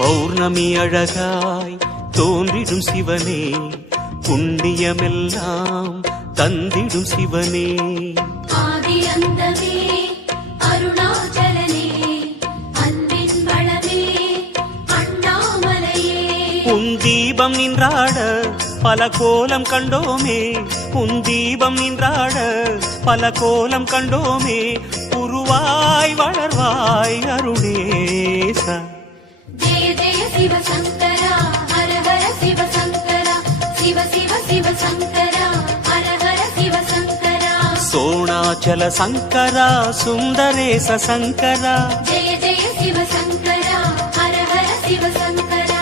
பௌர்ணமி அழகாய் தோன்றிடும் சிவனே, புண்ணியமெல்லாம் தந்திடும் சிவனே. ஆதி அந்தமே அருணாச்சலனே, அன்பின் வளமே அண்ணாமலையே. உன் தீபம் நின்றாட பல கோலம் கண்டோமே, உன் தீபம் நின்றாட பல கோலம் கண்டோமே. உருவாய் வளர்வாய் அருணேசா. ஜெய ஜெய சிவ சங்கரா, ஹர ஹர சிவ சங்கரா, சிவ சிவ சிவ சங்கரா, ஹர ஹர சிவ சங்கரா. சோணாச்சல சங்கரா, சுந்தரேச சங்கரா. ஜெய ஜெய சிவ சங்கரா, ஹர ஹர சிவ சங்கரா.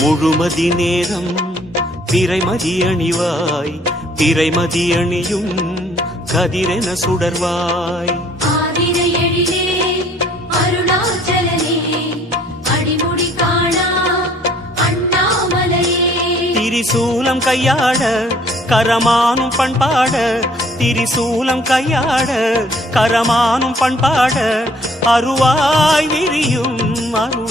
முழுமதி நேரம் பிறைமதி அணிவாய், பிறைமதி அணியும் கதிரென சுடர்வாய். ஆதிரை எழிலே அருணாச்சலனே, அடிமுடி காணா அண்ணாமலையே. திரிசூலம் கையாட கரமானும் பண்பாட, திரிசூலம் கையாட கரமானும் பண்பாட. அருவாய் விரியும் அரு